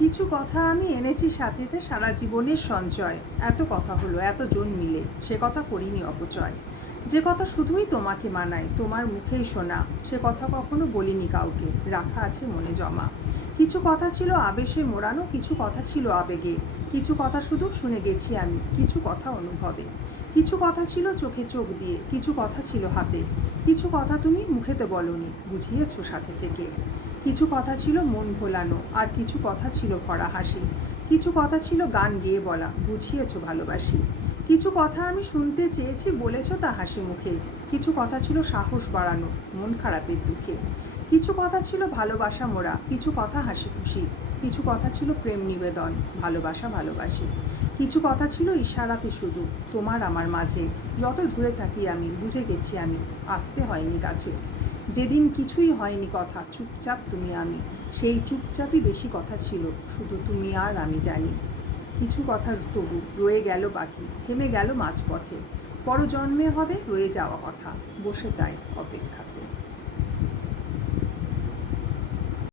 কিছু কথা আমি এনেছি সাথীতে সারা জীবনের সঞ্চয়। এত কথা হলো এতজন মিলে, সে কথা করিনি অপচয়। যে কথা শুধুই তোমাকে মানায়, তোমার মুখেই শোনা, সে কথা কখনো বলিনি কাউকে, রাখা আছে মনে জমা। কিছু কথা ছিল আবেশে মোড়ানো, কিছু কথা ছিল আবেগে, কিছু কথা শুধু শুনে গেছি আমি, কিছু কথা অনুভবে। কিছু কথা ছিল চোখে চোখ দিয়ে, কিছু কথা ছিল হাতে, কিছু কথা তুমি মুখেতে বলনি, বুঝিয়েছো সাথে থেকে। কিছু কথা ছিল মন ভোলানো, আর কিছু কথা ছিল ভরা হাসি। কিছু কথা ছিল গান গেয়ে বলা, বুঝিয়েছো ভালোবাসি। কিছু কথা আমি শুনতে চেয়েছি, বলেছো তা হাসি মুখে। কিছু কথা ছিল সাহস বাড়ানো, মন খারাপের দুঃখে। কিছু কথা ছিল ভালোবাসা মোরা, কিছু কথা হাসি খুশি। কিছু কথা ছিল প্রেম নিবেদন, ভালোবাসা ভালোবাসি। কিছু কথা ছিল ইশারাতে শুধু, তোমার আমার মাঝে। যত দূরে থাকি আমি, বুঝে গেছি আমি, আসতে হয়নি কাছে। যেদিন কিছুই হয়নি কথা, চুপচাপ তুমি আমি, সেই চুপচাপই বেশি কথা ছিল, শুধু তুমি আর আমি জানি। কিছু কথা তবু রয়ে গেল বাকি, থেমে গেল মাঝপথে। পরজন্মে হবে রয়ে যাওয়া কথা, বসে তাই অপেক্ষা।